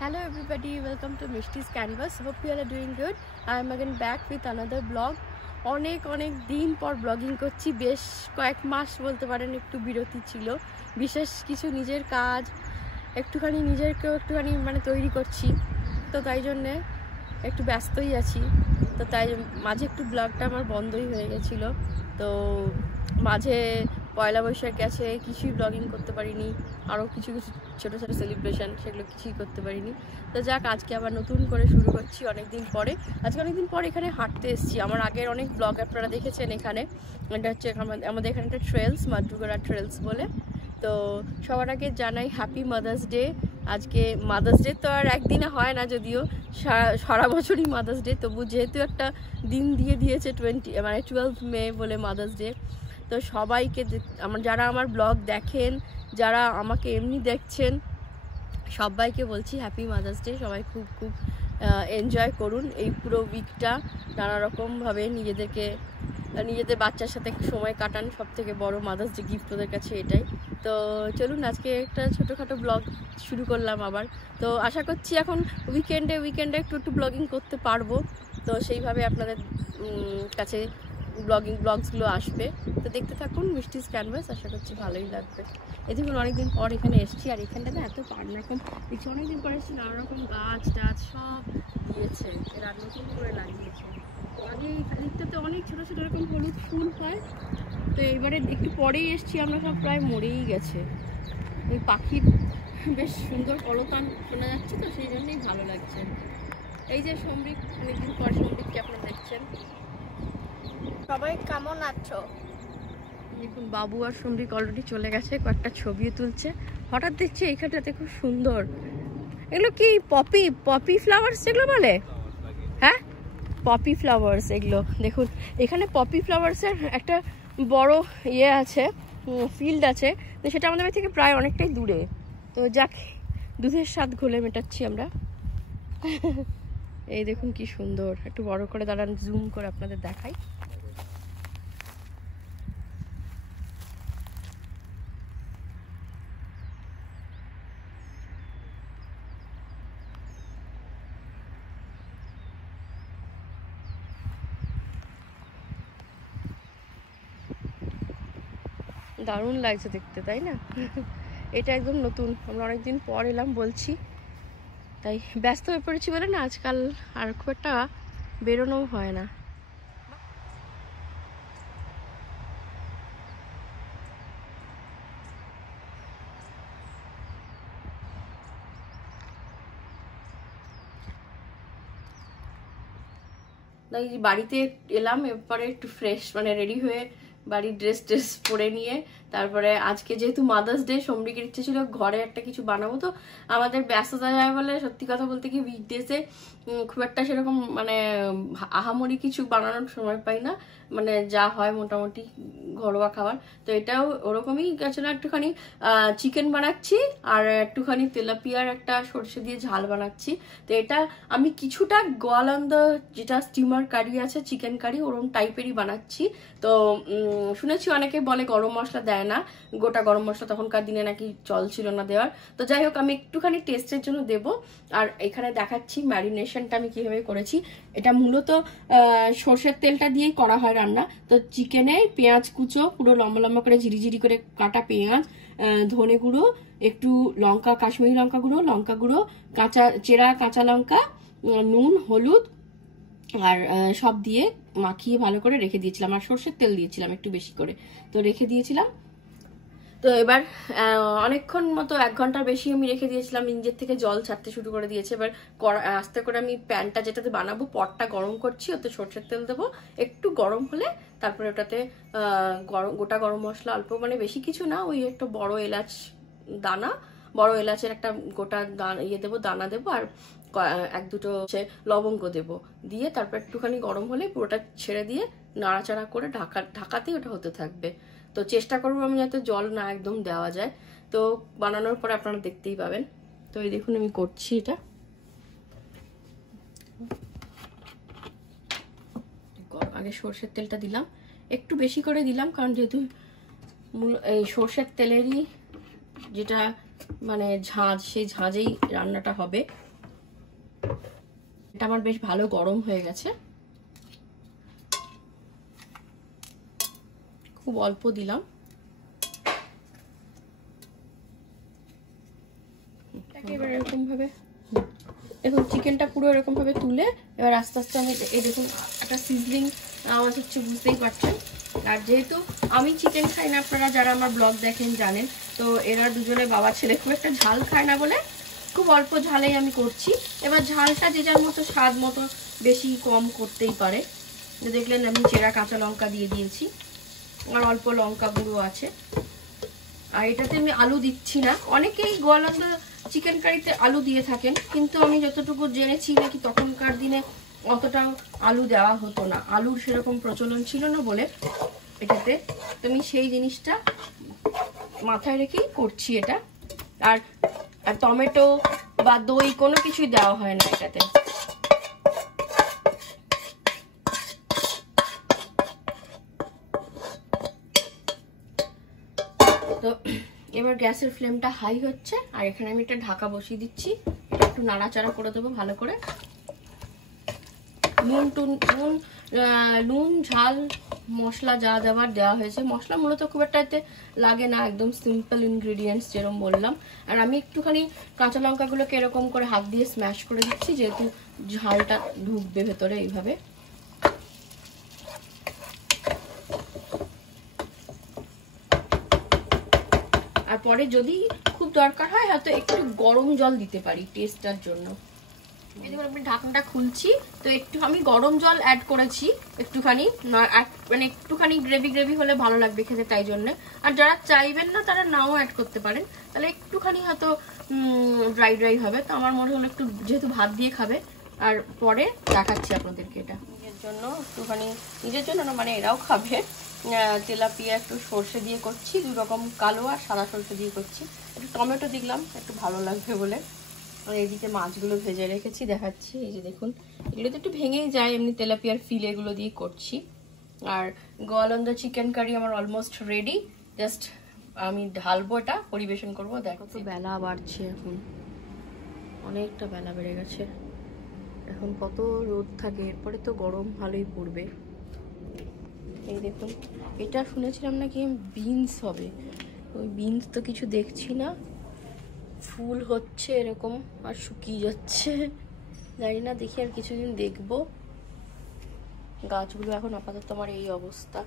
Hello everybody, welcome to Mishti's Canvas. Hope you all are doing good. I am again back with another blog. অনেক দিন পর blogging করছি, বেশ কয়েক মাস বলতে পারেন একটু বিরতি ছিল। বিশেষ কিছু নিজের কাজ একটুখানি নিজেরকেও একটুখানি তৈরি করছি, তো তাই জন্যে একটু ব্যস্তই আছি। তো তাই মাঝে একটু ব্লগটা আমার বন্ধই হয়ে গেছিলো। তো মাঝে পয়লা বৈশাখ গেছে, কিছুই ব্লগিং করতে পারিনি। আরও কিছু ছোটো সেলিব্রেশন, সেগুলো কিছুই করতে পারিনি। তো যাক, আজকে আবার নতুন করে শুরু করছি অনেকদিন পরে। আজকে অনেকদিন পর এখানে হাঁটতে এসেছি। আমার আগের অনেক ব্লগ আপনারা দেখেছেন এখানে। এটা হচ্ছে আমাদের এখানে একটা ট্রেলস, মাদ্রুগড়া ট্রেলস বলে। তো সবার আগে জানাই হ্যাপি মাদার্স ডে। আজকে মাদার্স ডে তো আর একদিনে হয় না, যদিও সারা বছরই মাদার্স ডে, তবু যেহেতু একটা দিন দিয়ে দিয়েছে 12 মে বলে মাদার্স ডে। তো সবাইকে, যারা আমার ব্লগ দেখেন, যারা আমাকে এমনি দেখছেন, সবাইকে বলছি হ্যাপি মাদার্স ডে। সবাই খুব এনজয় করুন এই পুরো উইকটা, নানারকমভাবে নিজেদের বাচ্চার সাথে সময় কাটান। সব থেকে বড় মাদার্স ডে গিফট ওদের কাছে এটাই। তো চলুন, আজকে একটা ছোটোখাটো ব্লগ শুরু করলাম আবার। তো আশা করছি এখন উইকেন্ডে একটু ব্লগিং করতে পারবো। তো সেইভাবে আপনাদের কাছে ব্লগসগুলো আসবে। তো দেখতে থাকুন মিষ্টিস ক্যানভাস, আশা করছি ভালোই লাগবে। এই দেখুন, অনেকদিন পর এখানে এসেছি, আর এখানটা না এত পারনারকম দেখছি। অনেকদিন পর এসেছি, নানা রকম গাছ টাছ সব দিয়েছে, এরা নতুন করে লাগিয়েছে। তো আগে এদিকটাতে অনেক ছোটো ছোটো এরকম হলুদ ফুল হয়। তো এইবারে একটু পরেই এসেছি আমরা, সব প্রায় মরেই গেছে। ওই পাখির বেশ সুন্দর কলতান শোনা যাচ্ছে, তো সেই জন্যই ভালো লাগছে। এই যে সমৃক, অনেকদিন পর সমৃককে আপনারা দেখছেন। সবাই কেমন আছো? দেখুন, বাবু আর সমৃক অলরেডি চলে গেছে, কয়েকটা ছবিও তুলছে। হঠাৎ দেখছি এইখানটাতে খুব সুন্দর, এগুলো কি পপি ফ্লাওয়ার্স যেগুলো বলে, হ্যাঁ পপি ফ্লাওয়ার্স এগুলো। দেখুন এখানে পপি ফ্লাওয়ার্সের একটা বড় আছে, ফিল্ড আছে। তো সেটা আমাদের বাড়ি থেকে প্রায় অনেকটাই দূরে। তো যাক, দুধের স্বাদ ঘোলে মেটাচ্ছি আমরা। এই দেখুন কি সুন্দর, একটু বড় করে দাঁড়ান, জুম করে আপনাদের দেখাই। দারুণ লাগছে দেখতে, তাই না? এটা একদম নতুন, আমরা অনেকদিন পর এলাম বলছি, তাই ব্যস্ত হয়ে পড়েছি বলে না আজকাল আর খুব একটা বেরোনোও হয় না। তাই বাড়িতে এলাম, এরপরে একটু ফ্রেশ রেডি হয়ে বাড়ির ড্রেস পরে নিয়ে, তারপরে আজকে যেহেতু মাদার্স ডে, সমৃকের ইচ্ছে ছিল ঘরে একটা কিছু বানাবো। তো আমাদের ব্যস্ততা যায় বলে, সত্যি কথা বলতে কি উইকডেজে খুব একটা সেরকম আহামরি কিছু বানানোর সময় পাই না। যা হয় মোটামুটি ঘরোয়া খাবার। তো এটাও ওরকমই গেছিল, একটুখানি চিকেন বানাচ্ছি আর একটুখানি তেলাপিয়ার একটা সর্ষে দিয়ে ঝাল বানাচ্ছি। তো এটা আমি কিছুটা গোয়ালন্দ, যেটা স্টিমার কারি আছে, চিকেন কারি ওরকম টাইপেরই বানাচ্ছি। তো শুনেছি অনেকে বলে গরম মশলা দেয় না, গোটা গরম মশলা তখনকার দিনে নাকি চল ছিল না দেওয়ার। তো যাই হোক, আমি একটুখানি টেস্টের জন্য দেব। আর এখানে দেখাচ্ছি ম্যারিনেশনটা আমি কিভাবে করেছি। এটা মূলত সর্ষের তেলটা দিয়েই করা হয় রান্না। তো চিকেনে পেঁয়াজ কুচো, পুরো লম্বা লম্বা করে ঝিরিঝিরি করে কাটা পেঁয়াজ, ধনে গুঁড়ো, একটু লঙ্কা, কাশ্মীরি লঙ্কা গুঁড়ো, লঙ্কা গুঁড়ো, চেরা কাঁচা লঙ্কা, নুন, হলুদ আর সব দিয়ে মাখিয়ে ভালো করে রেখে দিয়েছিলাম। আর সর্ষের তেল দিয়েছিলাম একটু বেশি করে, তো রেখে দিয়েছিলাম। তো এবার অনেকক্ষণ মতো, 1 ঘন্টার বেশি আমি রেখে দিয়েছিলাম। নিজের থেকে জল ছাড়তে শুরু করে দিয়েছে। এবার আস্তে করে আমি প্যানটা যেটাতে বানাবো, পটটা গরম করছি, ওতে সর্ষের তেল দেবো। একটু গরম হলে তারপরে ওটাতে গোটা গরম মশলা অল্প, বেশি কিছু না, ওই একটা বড় এলাচ দানা, বড় এলাচের একটা গোটা দেবো, দানা দেবো, আর 1-2টো লবঙ্গ দেবো। দিয়ে তারপর একটুখানি গরম হলে পুরোটা ছেড়ে দিয়ে নাড়াচাড়া করে ঢাকাতেই ওটা হতে থাকবে। তো চেষ্টা করবো আমি যাতে জল না একদম দেওয়া যায়। তো বানানোর পরে আপনারা দেখতেই পাবেন। তো এই দেখুন আমি করছি এটা। আগে সর্ষের তেলটা দিলাম, একটু বেশি করে দিলাম, কারণ যেহেতু এই সর্ষের তেলেরই যেটা ঝাঁজ, সেই ঝাঁজেই রান্নাটা হবে। এটা আমার বেশ ভালো গরম হয়ে গেছে, খুব অল্প দিলাম। এবার এরকম ভাবে দেখুন চিকেনটা পুরো এরকম ভাবে তুলে এবার আস্তে আস্তে আমি এই দেখুন একটা সিজলিং আওয়াজ হচ্ছে, বুঝতেই পারছেন। আর যেহেতু আমি চিকেন খাই না, আপনারা যারা আমার ব্লগ দেখেন জানেন, তো এরা দুজনে বাবা ছেলে খুব একটা ঝাল খায় না বলে খুব অল্প ঝালেই আমি করছি। এবার ঝালটা যে যার মতো স্বাদ মতো বেশি কম করতেই পারে। দেখলেন আমি চেরা কাঁচা লঙ্কা দিয়ে দিয়েছি, আর অল্প লঙ্কা গুঁড়ো আছে। আর এটাতে আমি আলু দিচ্ছি না, অনেকেই গোয়ালন্দ চিকেন কারিতে আলু দিয়ে থাকেন, কিন্তু আমি যতটুকু জেনেছি নাকি তখনকার দিনে অতটাও আলু দেওয়া হতো না, আলুর সেরকম প্রচলন ছিল না বলে এটাতে। তো আমি সেই জিনিসটা মাথায় রেখেই করছি এটা। আর টমেটো বা দই কোনো কিছুই দেওয়া হয় না এটাতে। তো এবার গ্যাসের ফ্লেমটা হাই হচ্ছে, আর এখানে আমি একটা ঢাকা বসিয়ে দিচ্ছি, একটু নাড়াচাড়া করে দেবো ভালো করে। নুন ঝাল মশলা যা দেওয়ার দেওয়া হয়েছে, মশলা মূলত খুব একটা এতে লাগে না, একদম সিম্পল ইনগ্রিডিয়েন্টস যেরকম বললাম। আর আমি একটুখানি কাঁচা লঙ্কাগুলোকে এরকম করে হাত দিয়ে স্ম্যাশ করে দিচ্ছি, যেহেতু ঝালটা ঢুকবে ভেতরে এইভাবে। আর পরে যদি খুব দরকার হয় হয়তো একটু গরম জল দিতে পারি টেস্টটার জন্য। এই দেখুন আমি ঢাকনাটা খুলছি, তো একটু আমি গরম জল অ্যাড করেছি একটুখানি, মানে একটুখানি গ্রেভি গ্রেভি হলে ভালো লাগবে খেতে, তাই জন্যে। আর যারা চাইবেন না তারা নাও অ্যাড করতে পারেন, তাহলে একটুখানি হয়তো ড্রাই ড্রাই হবে। তো আমার মনে হলো একটু, যেহেতু ভাত দিয়ে খাবে, আর পরে দেখাচ্ছি আপনাদেরকে এটা। নিজের জন্য একটুখানি, নিজের জন্য না মানে এরাও খাবে, তেলাপিয়া একটু সর্ষে দিয়ে করছি, 2 রকম কালো আর সাদা সর্ষে দিয়ে করছি। একটু টমেটো দিলাম একটু ভালো লাগবে বলে। আর এইদিকে মাছগুলো ভেজে রেখেছি, দেখাচ্ছি। এই যে দেখুন, এগুলো তো একটু ভেঙেই যায়, এমনি তেলাপিয়ার ফিলেগুলো দিয়ে করছি। আর গোয়ালন্দ চিকেন কারি আমার অলমোস্ট রেডি, জাস্ট আমি ঢালবো, এটা পরিবেশন করবো। দেখো তো বেলা বাড়ছে, এখন অনেকটা বেলা বেড়ে গেছে, এখন কত রোদ থাকে, এরপরে তো গরম ভালোই পড়বে। এই দেখুন, এটা শুনেছিলাম নাকি বিনস হবে, ওই বিনস তো কিছু দেখছি না, ফুল হচ্ছে এরকম আর শুকিয়ে যাচ্ছে, জানি না, দেখি আর কিছুদিন দেখবো। গাছগুলো এখন আপাতত আমার এই অবস্থা।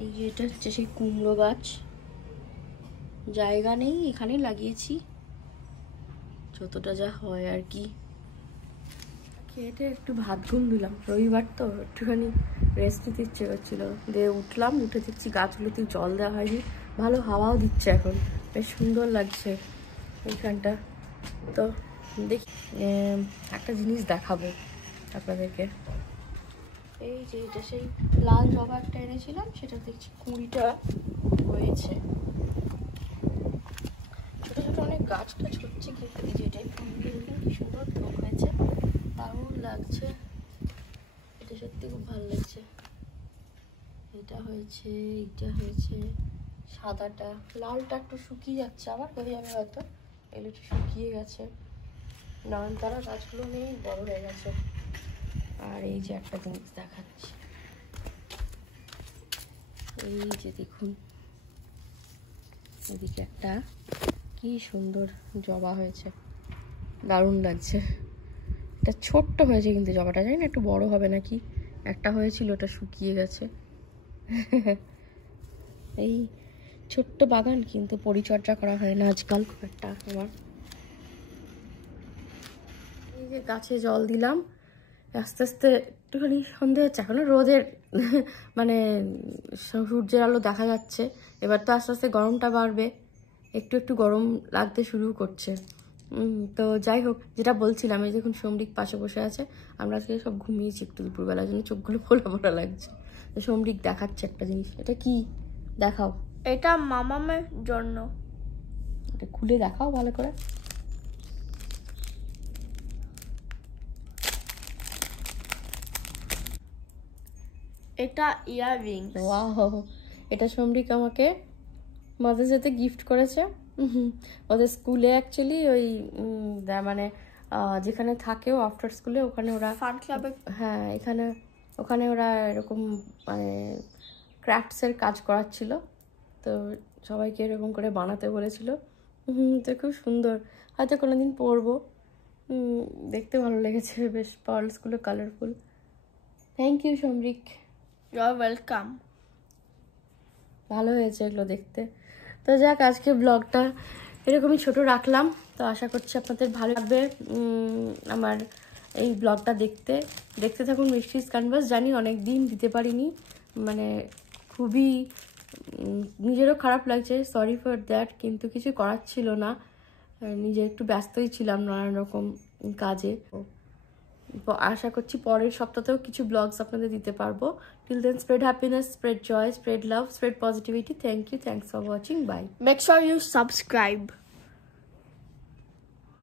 এই যে এটা হচ্ছে সেই কুমড়ো গাছ, জায়গা নেই, এখানেই লাগিয়েছি যতটা যা হয় আর কি। খেয়ে একটু ভাত ঘুম দিলাম, রবিবার তো একটুখানি রেস্ট নিতে ইচ্ছে করছিল, দিয়ে উঠলাম, উঠে দেখছি গাছগুলোতে জল দেওয়া হয়নি, ভালো হাওয়াও দিচ্ছে এখন, বেশ সুন্দর লাগছে এইখানটা। তো দেখি একটা জিনিস দেখাবো আপনাদেরকে। এই যে এটা সেই লাল জবা একটা এনেছিলাম, সেটা দেখছি কুঁড়িটা হয়েছে, ছোটো ছোটো অনেক গাছ টাছ হচ্ছে, কিন্তু এই যে এটাই ফুলগুলো দেখুন কি সুন্দর ফুল হয়েছে, দারুণ লাগছে, এটা সত্যি খুব ভালো লাগছে। এটা হয়েছে, এইটা হয়েছে, সাদাটা, লালটা একটু শুকিয়ে যাচ্ছে, আবার কবে যাবে হয়তো, এগুলো একটু শুকিয়ে গেছে, নয়নতারা গাছগুলো নেই, বড় হয়ে গেছে। আর এই যে একটা জিনিস দেখাচ্ছি, এই যে দেখুন এদিকে একটা কি সুন্দর জবা হয়েছে, দারুণ লাগছে। এটা ছোট্ট হয়েছে কিন্তু জবাটা, জানি না একটু বড় হবে নাকি, একটা হয়েছিল ওটা শুকিয়ে গেছে। এই ছোট্ট বাগান, কিন্তু পরিচর্যা করা হয় না আজকাল খুব একটা আমার। এই যে গাছে জল দিলাম, আস্তে আস্তে একটুখানি সন্ধে হচ্ছে, এখনো রোদের মানে সূর্যের আলো দেখা যাচ্ছে, এবার তো আস্তে আস্তে গরমটা বাড়বে, একটু একটু গরম লাগতে শুরু করছে। তো যাই হোক, যেটা বলছিলাম, এই দেখুন সমরিক পাশে বসে আছে, আমরা আজকে সব ঘুমিয়েছি একটু দুপুরবেলার জন্য, চোখগুলো ফোলা ফোলা লাগছে। তো সমরিক দেখাচ্ছে একটা জিনিস, এটা কি দেখাও? এটা মামামের জন্য, এটা খুলে দেখাও ভালো করে। এটা ইয়াররিংস। ওয়াও, এটা সমরিক আমাকে মাঝে সাথে গিফট করেছে। ওদের স্কুলে অ্যাকচুয়ালি ওই মানে যেখানে থাকেও আফটার স্কুলে, ওখানে ওরা ফান ক্লাবে, হ্যাঁ ওখানে ওরা এরকম মানে ক্রাফটসের কাজ করাচ্ছিল, তো সবাইকে এরকম করে বানাতে বলেছিল। তো খুব সুন্দর, হয়তো কোনোদিন পরবো। দেখতে ভালো লেগেছে, বেশ পার্লসগুলো colourful. Thank you Samrik, you are welcome. ভালো হয়েছে এগুলো দেখতে। তো যাক, আজকে ব্লগটা এরকমই ছোট রাখলাম, তো আশা করছি আপনাদের ভালো লাগবে আমার এই ব্লগটা দেখতে থাকুন মিষ্টিস ক্যানভাস। জানি অনেক দিন দিতে পারিনি, মানে খুবই নিজেরও খারাপ লাগছে, সরি ফর দ্যাট, কিন্তু কিছু করার ছিল না, নিজে একটু ব্যস্তই ছিলাম নানান রকম কাজে। আশা করছি পরের সপ্তাহেও কিছু ব্লগস আপনাদের দিতে পারবো। Till then, spread happiness, spread joy, spread love, spread positivity. Thank you, thanks for watching, bye. Make sure you subscribe.